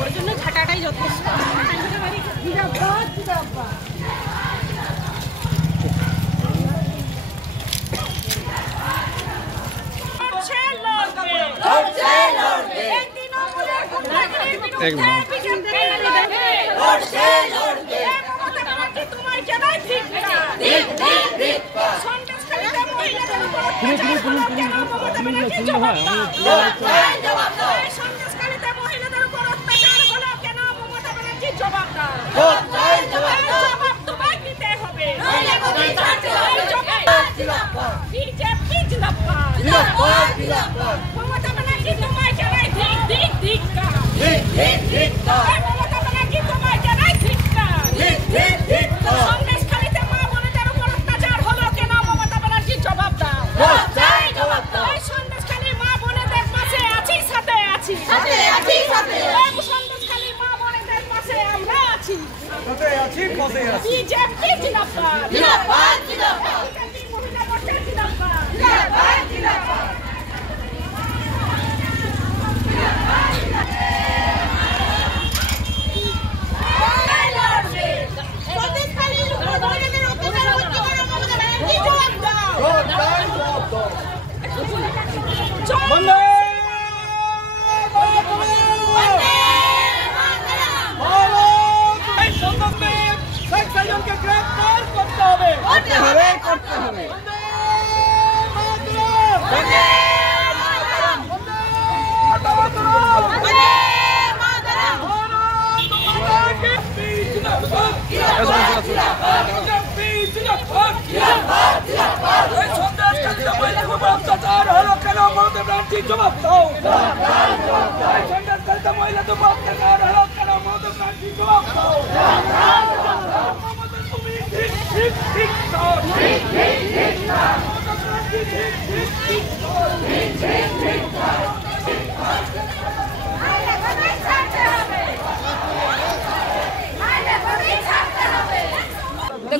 ওর জন্য ঝাঁটাটাই যথেষ্ট।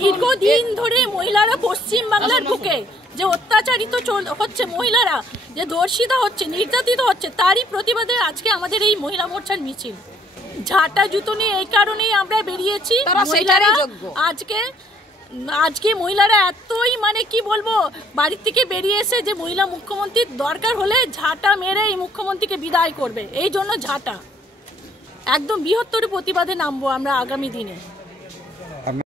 দীর্ঘদিন ধরে মহিলারা পশ্চিম বাংলার বুকে যে অত্যাচারিত হচ্ছে, মহিলারা যে ধর্ষিত হচ্ছে, নির্যাতিত হচ্ছে, তারই প্রতিবাদে আজকে আমাদের এই মহিলা মোর্চার মিছিল। ঝাঁটা জুতো নিয়ে এই কারণেই আমরা বেরিয়েছি। আজকে মহিলারা এতই মানে কি বলবো, বাড়ির থেকে বেরিয়ে এসে যে মহিলা মুখ্যমন্ত্রীর দরকার হলে ঝাঁটা মেরে এই মুখ্যমন্ত্রীকে বিদায় করবে, এই জন্য ঝাঁটা একদম বৃহত্তর প্রতিবাদে নামবো আমরা আগামী দিনে।